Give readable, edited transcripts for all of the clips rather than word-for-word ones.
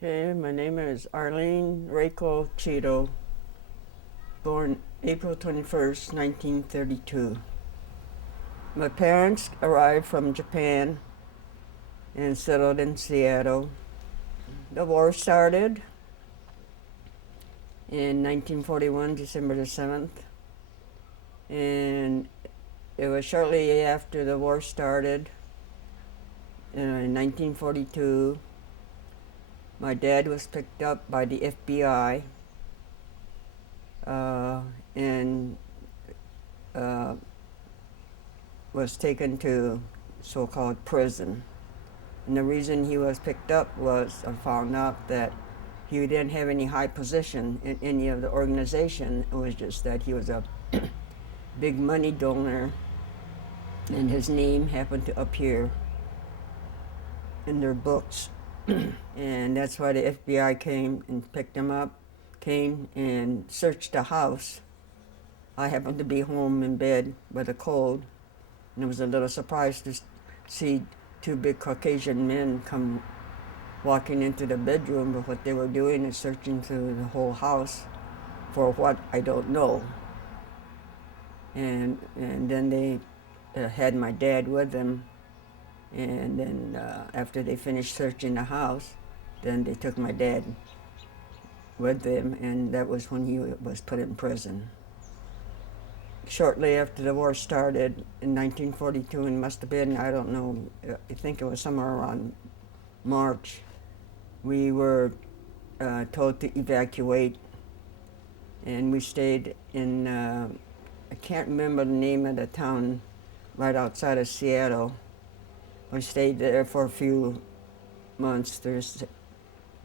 Okay, my name is Arlene Reiko Cheadle, born April 21st, 1932. My parents arrived from Japan and settled in Seattle. The war started in 1941, December the 7th, and it was shortly after the war started, in 1942, my dad was picked up by the FBI and was taken to so-called prison. And the reason he was picked up was I found out that he didn't have any high position in any of the organization. It was just that he was a big money donor and his name happened to appear in their books. And that's why the FBI came and picked him up, came and searched the house. I happened to be home in bed with a cold, and it was a little surprise to see two big Caucasian men come walking into the bedroom, but what they were doing is searching through the whole house for what I don't know. And then they had my dad with them, and then after they finished searching the house, then they took my dad with them, and that was when he was put in prison. Shortly after the war started in 1942, and must have been, I don't know, I think it was somewhere around March, we were told to evacuate, and we stayed in, I can't remember the name of the town right outside of Seattle. We stayed there for a few months,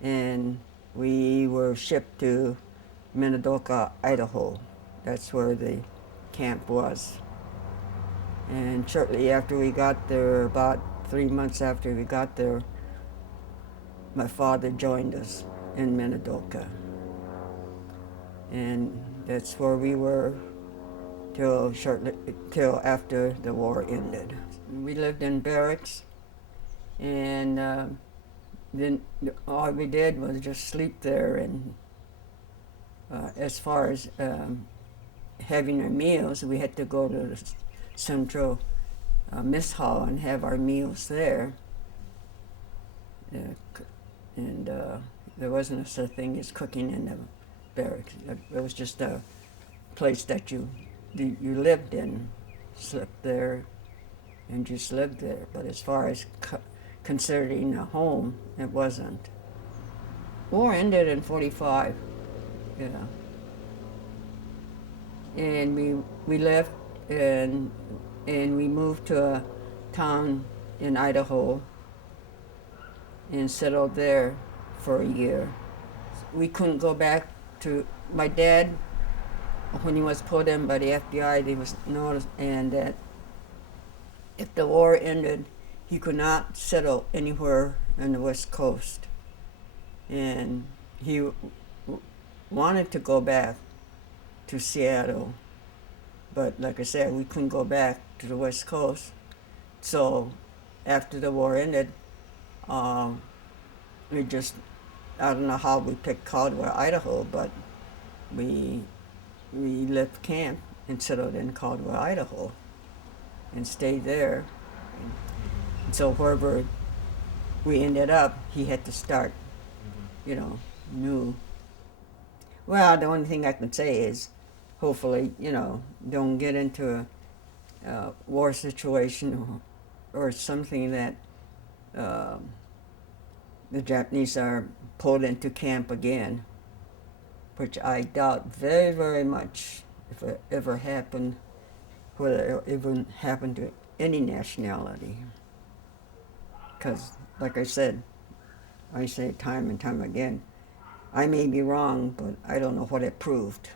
and we were shipped to Minidoka, Idaho. That's where the camp was. And shortly after we got there, about 3 months after we got there, my father joined us in Minidoka. And that's where we were till after the war ended. We lived in barracks, and then all we did was just sleep there. And as far as having our meals, we had to go to the central mess hall and have our meals there. And there wasn't such a thing as cooking in the barracks. It was just a place that you lived in, slept there, and just lived there. But as far as considering a home, it wasn't. War ended in 45, yeah. And we left and we moved to a town in Idaho and settled there for a year. We couldn't go back to my dad. When he was pulled in by the FBI, they was noticed, and that if the war ended, he could not settle anywhere on the West Coast. And he wanted to go back to Seattle, but like I said, we couldn't go back to the West Coast. So after the war ended, we just, I don't know how we picked Caldwell, Idaho, but we left camp and settled in Caldwell, Idaho, and stayed there. And so wherever we ended up, he had to start, new. Well, the only thing I can say is, hopefully, don't get into a war situation or something that the Japanese are pulled into camp again, which I doubt very, very much if it ever happened, whether it even happened to any nationality. Because, like I said, I say time and time again, I may be wrong, but I don't know what it proved.